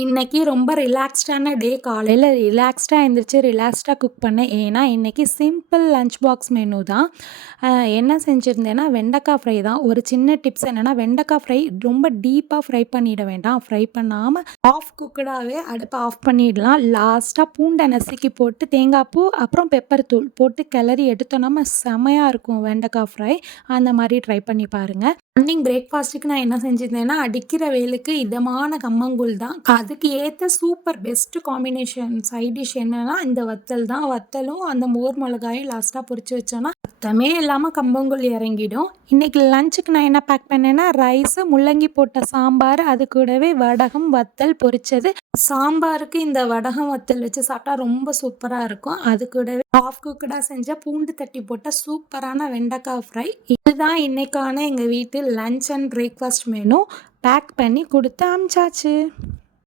இன்னைக்கு ரொம்ப ரிலாக்ஸ்டான டே. காலையில ரிலாக்ஸ்டா எந்திரிச்சு, ரிலாக்ஸ்டா குக் பண்ணேன். ஏன்னா, இன்னைக்கு சிம்பிள் லஞ்ச் பாக்ஸ் மெனு தான். என்ன செஞ்சிருந்தேன்னா, வெண்டைக்காய் ஃப்ரை தான். ஒரு சின்ன டிப்ஸ் என்னன்னா, வெண்டைக்காய் ஃப்ரை ரொம்ப டீப்பா ஃப்ரை பண்ணிட வேண்டாம். ஃப்ரை பண்ணாம ஆஃப் குக்குடாவே அடுப்ப ஆஃப் பண்ணிடலாம். லாஸ்ட்டா பூண்ட நசுக்கி போட்டு, தேங்காய் பூ, அப்புறம் பெப்பர் தூள் போட்டு கிளறி எடுத்தோம்னா செமையா இருக்கும் வெண்டைக்காய் ஃப்ரை. அந்த மாரி ட்ரை பண்ணி பாருங்க. மார்னிங் பிரேக்ஃபாஸ்ட்டுக்கு நான் என்ன செஞ்சிருந்தேன்னா, அடிக்கிற வெயிலுக்கு இதமான கம்மங்கூழ் தான். அதுக்கு ஏத்த super best combination side dish என்னன்னா, இந்த வத்தல் தான். வத்தலும் அந்த மோர் மிளகாயும் லாஸ்ட்டா பொரிச்சு வச்சோன்னா, சத்தமே இல்லாம கம்பங்கூழ் இறங்கிடும். இன்னைக்கு லஞ்சுக்கு நான் என்ன பேக் பண்ணேன்னா, ரைஸு, முள்ளங்கி போட்ட சாம்பார், அது கூடவே வடகம், வத்தல் பொரிச்சது. சாம்பாருக்கு இந்த வடகம், வத்தல் வச்சு சாப்பிட்டா ரொம்ப சூப்பரா இருக்கும். அது கூடவே ஆஃப் குக்குடா செஞ்ச பூண்டு தட்டி போட்ட சூப்பரான வெண்டைக்காய் ஃப்ரை. இதுதான் இன்னைக்கான எங்க வீட்டு lunch and breakfast menu. Pack பண்ணி குடுத்து அனுப்பிச்சாச்சு.